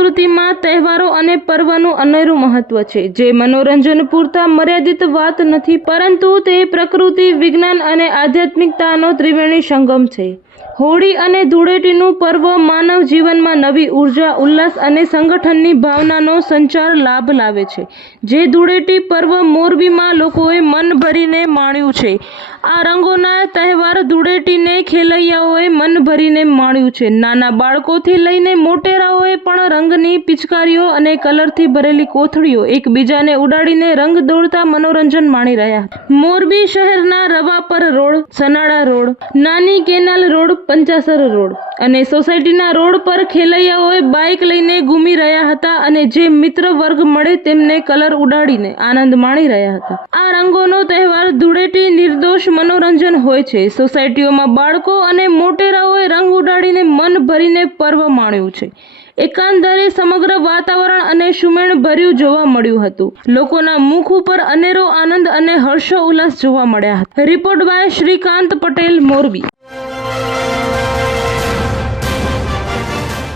સંસ્કૃતિમાં તહેવારો અને પર્વનું અનેરું મહત્વ છે, જે મનોરંજન પૂરતા મર્યાદિત વાત નથી, પરંતુ તે પ્રકૃતિ, વિજ્ઞાન અને આધ્યાત્મિકતાનો ત્રિવેણી સંગમ છે. હોળી અને ધૂળેટીનું પર્વ માનવ જીવનમાં નવી ઉર્જા, ઉલ્લાસ અને સંગઠનની ભાવનાનો સંચાર લાભ લાવે છે. જે ધૂળેટી પર્વ મોરબીમાં લોકોએ મન ભરીને માણ્યું છે. આ રંગોના તહેવાર ધૂળેટીને ખેલૈયાઓએ મન ભરીને માણ્યું છે. નાના બાળકોથી લઈને મોટેરાઓએ પણ રંગની પિચકારીઓ અને કલરથી ભરેલી કોથળીઓ એકબીજાને ઉડાડીને રંગ દોડતા મનોરંજન માણી રહ્યા હતા. મોરબી શહેરના રવાપર રોડ, સનાડા રોડ, નાની કેનાલ રોડ, પંચાસર રોડ અને સોસાયટીના રોડ પર ખેલૈયાઓએ બાઇક લઈને ઘૂમી રહ્યા હતા અને જે મિત્ર વર્ગ મળે તેમને કલર ઉડાડીને આનંદ માણી રહ્યા હતા. આ રંગોનો તહેવાર ધૂળેટી નિર્દોષ મનોરંજન હોય છે. સોસાયટીઓમાં બાળકો અને મોટેરાઓએ રંગ ઉડાડીને મન ભરીને પર્વ માણ્યું છે. એકંદરે સમગ્ર વાતાવરણ અને સુમેળ ભર્યું જોવા મળ્યું હતું. લોકોના મુખ ઉપર અનેરો આનંદ અને હર્ષોલ્લાસ જોવા મળ્યા હતા. Report by Shrikant Patel, Morbi.